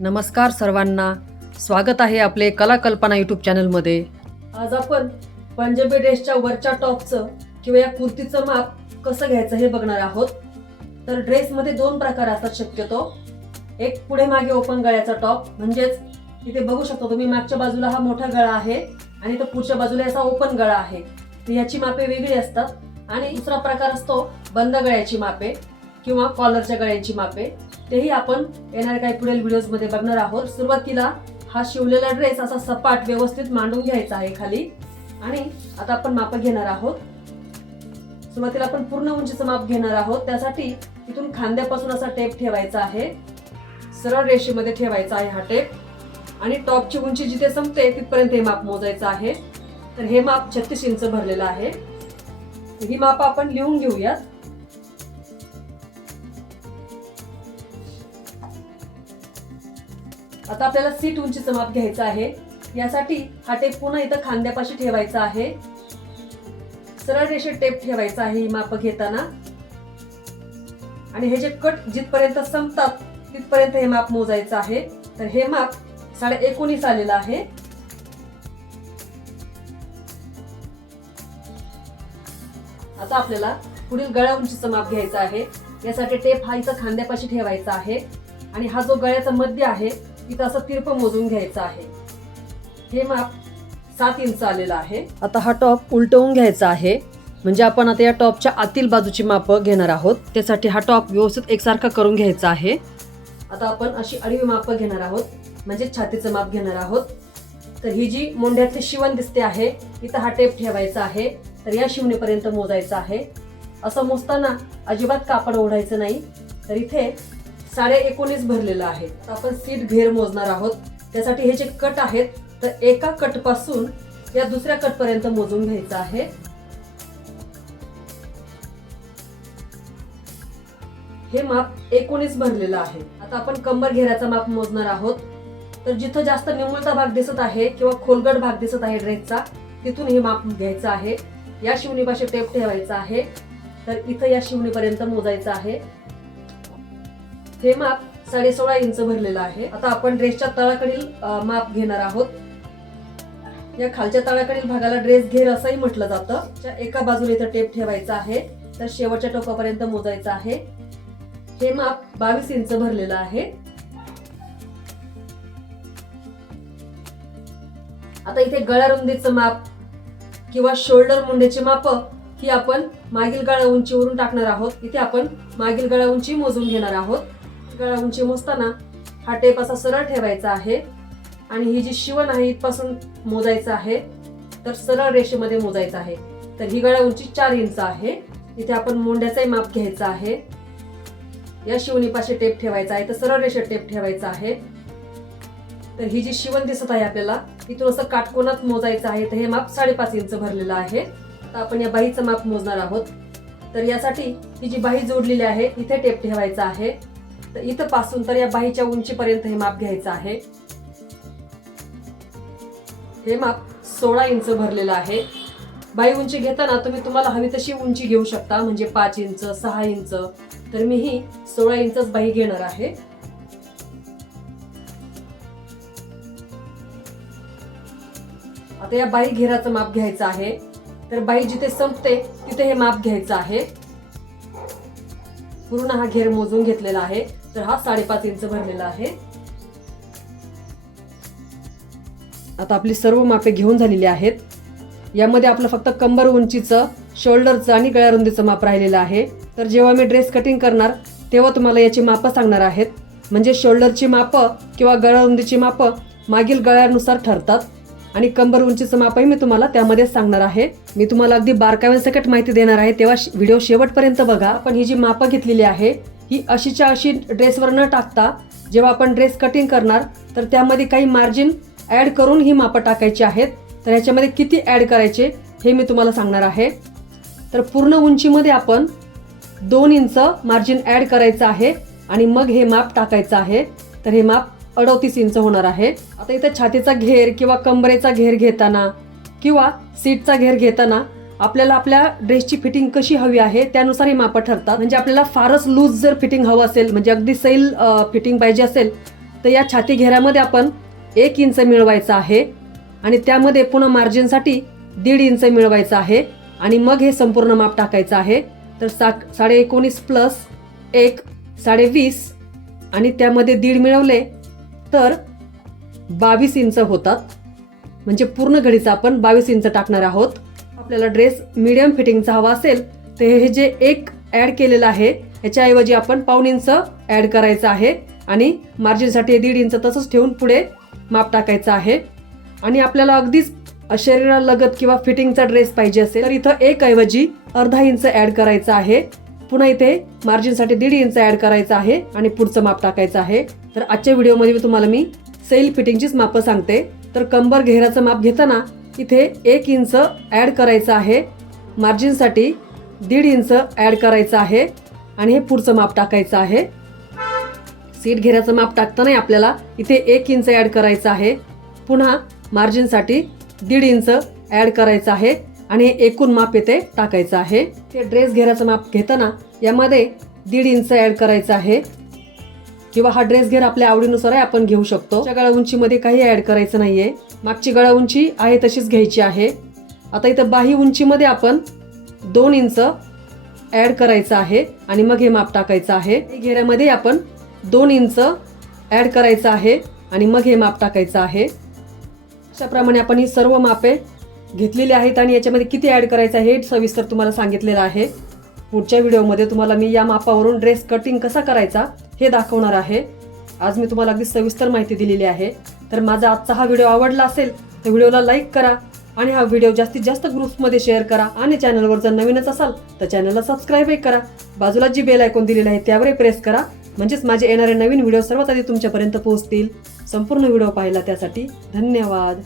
नमस्कार सर्वांना, स्वागत आहे आपले कला कल्पना यूट्यूब चॅनलमध्ये। आज आपण पंजाबी ड्रेसच्या वरच्या टॉपचं किंवा या कुर्तीचं माप कसं घ्यायचं हे बघणार आहोत। तर ड्रेसमध्ये दोन प्रकार असतात शक्यतो। एक पुढे मागे ओपन गळ्याचा टॉप, म्हणजेच इथे बघू शकता तुम्ही मागच्या बाजूला हा मोठा गळा आहे आणि तो पुढच्या बाजूला असा ओपन गळा आहे, तर याची मापे वेगळी असतात। आणि दुसरा प्रकार असतो बंद गळ्याची मापे किंवा कॉलरच्या गळ्यांची मापे, तेही आपण येणाऱ्या काही पुढील व्हिडिओज मध्ये बघणार आहोत। सुरुवातीला हा शिवलेला ड्रेस असा सपाट व्यवस्थित मांडून घ्यायचा आहे खाली, आणि आता आपण माप घेणार आहोत। सुरुवातीला आपण पूर्ण उंचीचं माप घेणार आहोत। त्यासाठी इथून खांद्यापासून असा टेप ठेवायचा आहे, सरळ रेषेमध्ये ठेवायचा आहे हा टेप, आणि टॉपची उंची जिथे संपते तिथपर्यंत हे माप मोजायचं आहे। तर हे माप 36 इंच भरलेलं आहे। ही माप आपण लिहून घेऊयात। आता आपल्याला सीट उंचीचं माप घ्यायचं आहे। यासाठी हा टेप पुन्हा इथं खांद्यापाशी ठेवायचा आहे, सरळ रेषेत टेप ठेवायचा आहे ही माप घेताना, आणि हे जे कट जिथपर्यंत संपतात तिथपर्यंत हे माप मोजायचं आहे। तर हे माप 19.5 आलेलं आहे। आता आपल्याला पुढील गळ्या उंचीचं माप घ्यायचं आहे। यासाठी टेप हा इथं खांद्यापाशी ठेवायचा आहे, आणि हा जो गळ्याचा मध्य आहे इथं असं तिरपं मोजून घ्यायचं आहे। हे माप 7 इंच आलेलं आहे। आता हा टॉप उलटवून घ्यायचा आहे, म्हणजे आपण आता या टॉपच्या आतील बाजूची माप घेणार आहोत। त्यासाठी हा टॉप व्यवस्थित एकसारखा करून घ्यायचा आहे। आता आपण अशी आडवी माप घेणार आहोत, म्हणजे छातीचं माप घेणार आहोत। तर ही जी मोंढ्यातली शिवण दिसते आहे इथं हा टेप ठेवायचा आहे, तर या शिवणीपर्यंत मोजायचं आहे। असं मोजताना अजिबात कापड ओढायचं नाही। तर इथे 19.5 भरलेलं आहे। आता आपण सीट घेर मोजणार आहोत। त्यासाठी हे जे कट आहेत तर एका कट पासून या दुसऱ्या कट पर्यंत मोजून घ्यायचं आहे। हे माप 19 भरलेलं आहे। आता आपण कंबर घेराचा माप मोजणार आहोत। तर जिथं जास्त निमुळता भाग दिसत आहे किंवा खोलगट भाग दिसत आहे ड्रेसचा, तिथून हे माप घ्यायचं आहे। या शिवणीपाशी टेप ठेवायचा आहे, तर इथं या शिवणीपर्यंत मोजायचं आहे। हे माप 16.5 इंच भरलेलं आहे। आता आपण ड्रेसच्या तळाकडील माप घेणार आहोत। या खालच्या तळाकडील भागाला ड्रेस घेर असंही म्हटलं जातं। एका बाजूला इथं टेप ठेवायचा आहे, तर शेवटच्या टोकापर्यंत मोजायचं आहे। हे माप 22 इंच भरलेलं आहे। आता इथे गळा रुंदीचं माप किंवा शोल्डर मुंड्याची माप ही आपण मागील गळा उंचीवरून टाकणार आहोत। इथे आपण मागील गळा उंची मोजून घेणार आहोत। गळा उंची मोजताना हा टेप असा सरळ ठेवायचा आहे, आणि ही जी शिवण आहे इथपासून मोजायचं आहे, तर सरळ रेषेमध्ये मोजायचं आहे। तर ही गळा उंची 4 इंच आहे। इथे आपण मोंढ्याचाही माप घ्यायचा आहे। या शिवणीपाशी टेप ठेवायचा आहे, तर सरळ रेषेत टेप ठेवायचा आहे। तर ही जी शिवण दिसत आहे आपल्याला इथून असं काटकोनात मोजायचं आहे। तर हे माप 5.5 इंच भरलेलं आहे। आता आपण या बाहीचं माप मोजणार आहोत। तर यासाठी ही जी बाही जोडलेली आहे इथे टेप ठेवायचा आहे, तर इथं पासून तर या बाहीच्या उंचीपर्यंत हे माप घ्यायचं आहे। हे माप 16 इंच भरलेलं आहे। बाही उंची घेताना तुम्हाला हवी तशी उंची घेऊ शकता, म्हणजे 5 इंच 6 इंच, तर मी ही 16 इंचच बाही घेणार आहे। आता या बाही घेराचं माप घ्यायचं आहे। तर बाही जिथे संपते तिथे हे माप घ्यायचं आहे। पूर्ण हा घेर मोजून घेतलेला आहे, तर हा 5.5 इंच भरलेला आहे। आता आपली सर्व मापे घेऊन झालेली आहेत। यामध्ये आपलं फक्त कंबर उंचीचं, शोल्डरचं आणि गळ्या रुंदीचं माप राहिलेलं आहे। तर जेव्हा मी ड्रेस कटिंग करणार तेव्हा तुम्हाला याची माप सांगणार आहेत, म्हणजे शोल्डरची माप किंवा गळ्या रुंदीची माप मागील गळ्यानुसार ठरतात, आणि कंबर उंचीचं मापही मी तुम्हाला त्यामध्ये सांगणार आहे। मी तुम्हाला अगदी बारकाव्यासकट माहिती देणार आहे, तेव्हा व्हिडिओ शेवटपर्यंत बघा। आपण ही जी माप घेतलेली आहे ही अशीच्या अशी ड्रेसवर न टाकता जेव्हा आपण ड्रेस कटिंग करणार तर त्यामध्ये काही मार्जिन ऍड करून ही माप टाकायची आहेत। तर ह्याच्यामध्ये किती ऍड करायचे हे मी तुम्हाला सांगणार आहे। तर पूर्ण उंचीमध्ये आपण 2 इंच मार्जिन ऍड करायचं आहे, आणि मग हे माप टाकायचं आहे। तर हे माप 38 इंच होणार आहे। आता इथे छातीचा घेर किंवा कंबरेचा घेर घेताना किंवा सीटचा घेर घेताना आपल्याला आपल्या ड्रेसची फिटिंग कशी हवी आहे त्यानुसार ही माप ठरतात। म्हणजे आपल्याला फारच लूज जर फिटिंग हवं असेल, म्हणजे अगदी सैल फिटिंग पाहिजे असेल, तर या छाती घेऱ्यामध्ये आपण 1 इंच मिळवायचं आहे आणि त्यामध्ये पुन्हा मार्जिनसाठी 1.5 इंच मिळवायचं आहे आणि मग हे संपूर्ण माप टाकायचं आहे. तर 19.5 प्लस 1 20.5 आणि त्यामध्ये 1.5 मिळवले तर 22 इंच होतात. म्हणजे पूर्ण घडीचा आपण 22 इंच टाकणार आहोत. आपल्याला ड्रेस मीडियम फिटिंगचा हवा असेल तर हे जे 1 ॲड केलेलं आहे याच्याऐवजी आपण 1.5 इंच ॲड करायचं आहे आणि मार्जिनसाठी 1.5 इंच तसंच ठेवून पुढे माप टाकायचं आहे. आणि आपल्याला अगदीच शरीराला लगत किंवा फिटिंगचा ड्रेस पाहिजे असेल तर इथं 1 ऐवजी अर्धा इंच ॲड करायचं आहे. पुन्हा इथे मार्जिनसाठी 1.5 इंच ॲड करायचं आहे आणि पुढचं माप टाकायचं आहे. तर आजच्या व्हिडिओमध्ये तुम्हाला मी सैल फिटिंगचीच मापं सांगते. तर कंबर घेराचं माप घेताना इथे 1 इंच ॲड करायचं आहे, मार्जिनसाठी 1.5 इंच ॲड करायचं आहे आणि हे पुढचं माप टाकायचं आहे. सीट घेऱ्याचं माप टाकताना आपल्याला इथे 1 इंच ॲड करायचं आहे, पुन्हा मार्जिनसाठी 1.5 इंच ॲड करायचं आहे आणि हे एकूण माप इथे टाकायचं आहे. ते ड्रेस घेऱ्याचं माप घेताना यामध्ये 1.5 इंच ॲड करायचं आहे किंवा हा ड्रेस घेर आपल्या आवडीनुसार आपण घेऊ शकतो. गळा उंचीमध्ये काही ॲड करायचं नाहीये. मागची गळा उंची आहे तशीच घ्यायची आहे. आता इथं बाही उंचीमध्ये आपण 2 इंच ॲड करायचं आहे आणि मग हे माप टाकायचं आहे. घेऱ्यामध्ये आपण 2 इंच ॲड करायचं आहे आणि मग हे माप टाकायचं आहे. अशाप्रमाणे आपण ही सर्व मापे घेतलेली आहेत आणि याच्यामध्ये किती ॲड करायचं आहे हे सविस्तर तुम्हाला सांगितलेलं आहे. पुढच्या व्हिडिओमध्ये तुम्हाला मी या मापावरून ड्रेस कटिंग कसा करायचा हे दाखवणार आहे. आज मी तुम्हाला अगदी सविस्तर माहिती दिलेली आहे. तर माझा आजचा हा व्हिडिओ आवडला असेल तर व्हिडिओला लाईक करा आणि हा व्हिडिओ जास्तीत जास्त ग्रुप्समध्ये शेअर करा आणि चॅनलवर जर नवीनच असाल तर चॅनलला सबस्क्राईबही करा. बाजूला जी बेल आयकॉन दिलेला आहे त्यावरही प्रेस करा, म्हणजेच माझे येणारे नवीन व्हिडिओ सर्वात आधी तुमच्यापर्यंत पोहोचतील. संपूर्ण व्हिडिओ पाहिला त्यासाठी धन्यवाद.